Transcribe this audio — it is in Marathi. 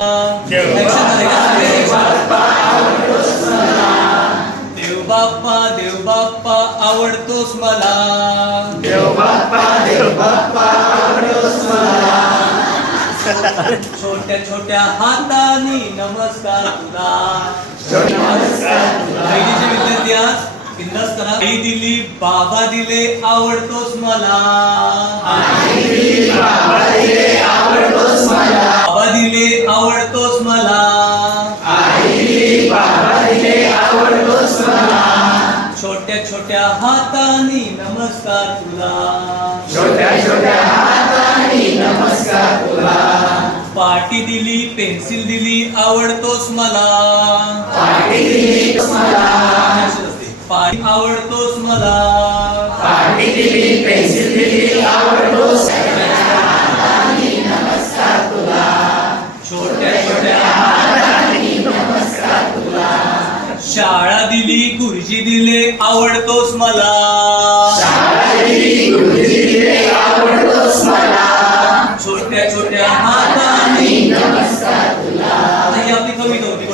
देव बाप्पा आवडतोस मला. देव बाप्पा आवडतोस मला. छोट्या छोट्या हातानी नमस्कार तुला. पहिलीचे विद्यार्थी आज बिंदास करा. आई दिली बाबा दिले आवडतोस मला. आई दिली बाबा दिले आवडतोस मला. बाबा दिले आवडतोस मला. आई दिली बाबा दिले आवडतोस मला. छोट्या छोट्या हातानी नमस्कार तुला. छोट्या छोट्या हातांनी नमस्कार तुला. पाटी दिली पेन्सिल दिली आवडतोस मला. पाटी दिली मला. पाटी आवडतोस मला. पाटी दिली पेन्सिल दिली आवडतोस. हातांनी नमस्कार तुला. छोट्या छोट्या हातांनी नमस्कार तुला. शाळा दिली गुरुजी दिले आवडतोस मला. शाळा दिली गुरुजी दिले आवडतोस मला. छोट्या छोट्या हातांनी नमस्कार तुला. ही आपली कविता होती.